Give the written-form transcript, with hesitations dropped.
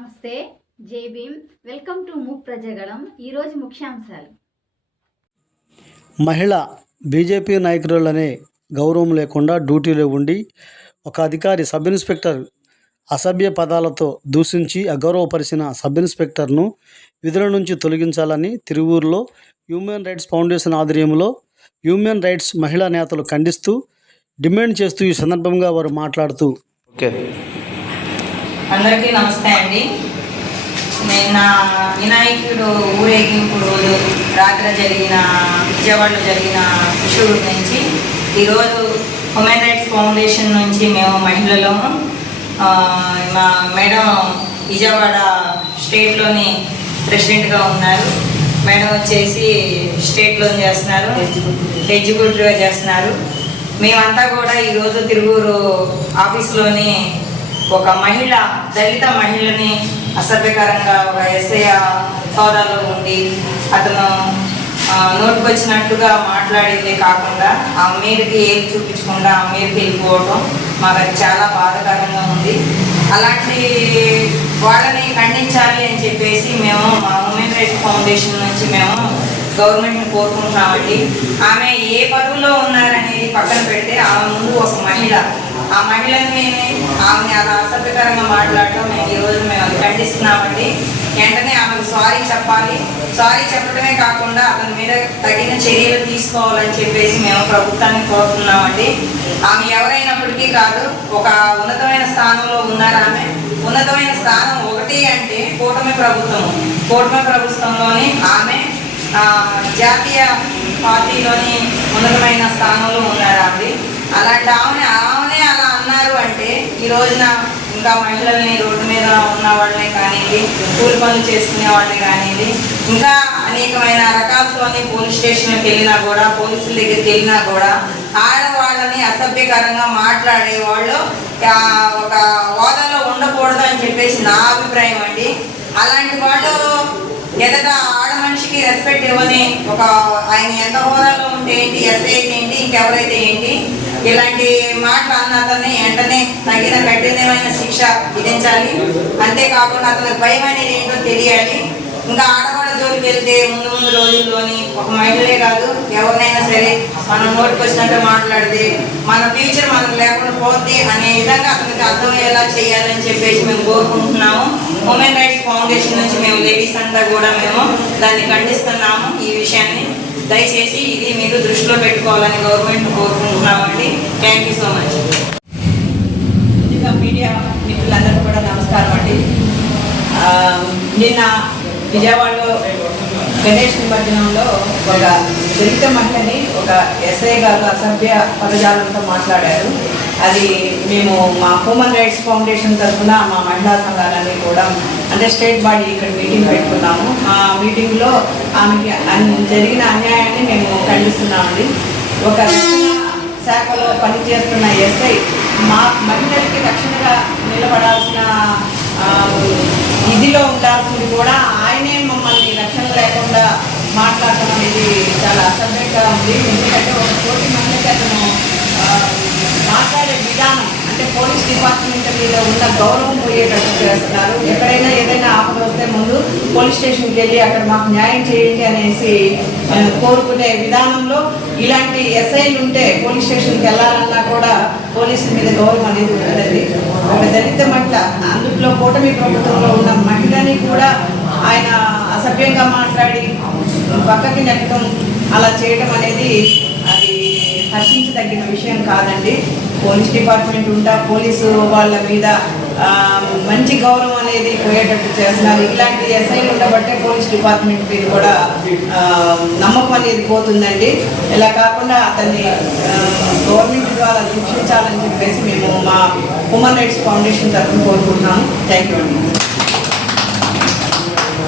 నమస్తే, జై Bhim. Welcome to Mook Prajagalam. ఈరోజు ముఖ్యాంశాలు. మహిళ బీజేపీ నాయకురాలనే గౌరవం లేకుండా డ్యూటీలో ఉండి ఒక అధికారి సబ్ ఇన్స్పెక్టర్ అసభ్య పదాలతో దూషించి అగౌరవపరిచిన సబ్ ఇన్స్పెక్టర్ను విధుల నుంచి తొలగించాలని తిరువూరులో హ్యూమన్ రైట్స్ ఫౌండేషన్ ఆధ్వర్యంలో హ్యూమన్ రైట్స్ మహిళా నేతలు ఖండిస్తూ డిమాండ్ చేస్తూ ఈ సందర్భంగా వారు మాట్లాడుతూ అందరికీ నమస్తే అండి. నిన్న వినాయకుడు ఊరేగింపు రోజు రాత్రి విజయవాడలో జరిగిన ఇష్యూ నుంచి ఈరోజు హ్యూమన్ రైట్స్ ఫౌండేషన్ నుంచి మేము మహిళలము మా మేడం విజయవాడ స్టేట్లోని ప్రెసిడెంట్గా ఉన్నారు. మేడం వచ్చేసి స్టేట్లో చేస్తున్నారు, ఎగ్జిక్యూటివ్గా చేస్తున్నారు. మేమంతా కూడా ఈరోజు తిరువూరు ఆఫీస్లోని ఒక దళిత మహిళని అసభ్యకరంగా ఒక ఎస్ఐ హోదాలో ఉండి అతను నోటుకొచ్చినట్టుగా మాట్లాడేదే కాకుండా ఆ మీదకి ఏది చూపించకుండా ఆ మీదకి వెళ్ళిపోవడం మాకు అది చాలా బాధాకరంగా ఉంది. అలాంటి వాళ్ళని ఖండించాలి అని చెప్పేసి మేము మా హ్యూమన్ రైట్స్ ఫౌండేషన్ నుంచి మేము గవర్నమెంట్ని కోరుకుంటున్నామండి. ఆమె ఏ పదవిలో ఉన్నారనేది పక్కన పెడితే ఆమె ముందు ఒక మహిళ, ఆ మహిళని ఆమె అలా అసభ్యకరంగా మాట్లాడటం ఈరోజు మేము అది ఖండిస్తున్నామండి. వెంటనే ఆమెకు సారీ చెప్పాలి. సారీ చెప్పడమే కాకుండా అతని మీద తగిన చర్యలు తీసుకోవాలని చెప్పేసి మేము ప్రభుత్వాన్ని కోరుతున్నామండి. ఆమె ఎవరైనప్పటికీ కాదు, ఒక ఉన్నతమైన స్థానంలో ఉన్నారు. ఆమె ఉన్నతమైన స్థానం ఒకటి అంటే కూటమి ప్రభుత్వంలోని ఆమె జాతీయ పార్టీలోని ఉన్నతమైన స్థానంలో ఉన్నారు అండి. అలాంటి ఆమెనే అలా అన్నారు అంటే ఈ రోజున ఇంకా మహిళల్ని రోడ్డు మీద ఉన్న వాళ్ళని కానివ్వండి, కూలి పనులు చేసుకునే వాళ్ళని కానివ్వండి, ఇంకా అనేకమైన రకాలతోని పోలీస్ స్టేషన్కి వెళ్ళినా కూడా, పోలీసుల దగ్గరికి వెళ్ళినా కూడా ఆడవాళ్ళని అసభ్యకరంగా మాట్లాడే వాళ్ళు ఒక హోదాలో ఉండకూడదు అని చెప్పేసి నా అభిప్రాయం అండి. అలాంటి వాళ్ళు ఎదట ఆడ మనిషికి రెస్పెక్ట్ ఇవ్వని ఆయన ఎంత హోదాలో ఉంటే ఏంటి, ఎస్ఐ అయితే ఏంటి, ఇంకెవరైతే ఏంటి, ఇలాంటి మాటలు అన్న అతన్ని వెంటనే తగిన కఠినమైన శిక్ష విధించాలి. అంతేకాకుండా అతనికి భయం అనేది ఏంటో తెలియాలి. ఇంకా ఆడవాళ్ళ జోలికి వెళ్తే ముందు రోజుల్లోని ఒక మహిళలే కాదు, ఎవరినైనా సరే మనం నోటికి వచ్చినట్టు మాట్లాడితే మన ఫ్యూచర్ మనకు లేకుండా పోద్ది అనే విధంగా అతనికి అర్థమయ్యేలా చేయాలని చెప్పేసి మేము కోరుకుంటున్నాము. హ్యూమన్ రైట్స్ ఫౌండేషన్ నుంచి మేము లేడీస్ అంతా కూడా మేము దాన్ని ఖండిస్తున్నాము. ఈ విషయాన్ని దయచేసి ఇది మీరు దృష్టిలో పెట్టుకోవాలని గవర్నమెంట్ కోరుకుంటున్నామండి. Thank you so much. Media మిత్రులందరికీ కూడా నమస్కారం అండి. నిన్న విజయవాడలో గణేష్ నిమజ్జనంలో ఒక దళిత మహిళని ఒక ఎస్ఐ గారు అసభ్య పదజాలంతో మాట్లాడారు. అది మేము మా హ్యూమన్ రైట్స్ ఫౌండేషన్ తరఫున మా మహిళా సంఘాలన్నీ కూడా అంటే స్టేట్ బాడీ ఇక్కడ మీటింగ్ పెట్టుకున్నాము. ఆ మీటింగ్లో ఆమెకి జరిగిన అన్యాయాన్ని మేము ఖండిస్తున్నామండి. ఒక రక్షణ శాఖలో పనిచేస్తున్న ఎస్ఐ మా మహిళలకి రక్షణగా నిలబడాల్సిన ఇదిలో ఉండాల్సింది కూడా ఆయనే మమ్మల్ని రక్షణ లేకుండా మాట్లాడటం అనేది చాలా అసభ్యంగా ఉంది. ఎందుకంటే ఒక తోటి మహిళకి అతను మాట్లాడే విధానం అంటే పోలీస్ డిపార్ట్మెంట్ మీద ఉన్న గౌరవం పోయేటట్టు చేస్తున్నారు. ఎక్కడైనా ఏదైనా ఆపద వస్తే ముందు పోలీస్ స్టేషన్కి వెళ్ళి అక్కడ మాకు న్యాయం చేయండి అనేసి కోరుకునే విధానంలో ఇలాంటి ఎస్ఐలు ఉంటే పోలీస్ స్టేషన్కి వెళ్ళాలన్నా కూడా పోలీసుల మీద గౌరవం అనేది ఉండదండి. ఒక దళిత మహిళ, అందులో కూటమి ప్రభుత్వంలో ఉన్న మహిళని కూడా ఆయన అసభ్యంగా మాట్లాడి పక్కకి నెట్టడం అలా చేయడం అనేది అది హర్షించదగిన విషయం కాదండి. పోలీస్ డిపార్ట్మెంట్ పోలీసు వాళ్ళ మీద మంచి గౌరవం అనేది పోయేటట్టు చేస్తున్నారు. ఇలాంటి ఎస్ఐలు ఉండబట్టే పోలీస్ డిపార్ట్మెంట్ మీద కూడా నమ్మకం అనేది పోతుందండి. ఇలా కాకుండా అతన్ని గవర్నమెంట్ ద్వారా శిక్షించాలని చెప్పేసి మేము మా హ్యూమన్ రైట్స్ ఫౌండేషన్ తరఫున కోరుకుంటున్నాము. థ్యాంక్ యూ అండి.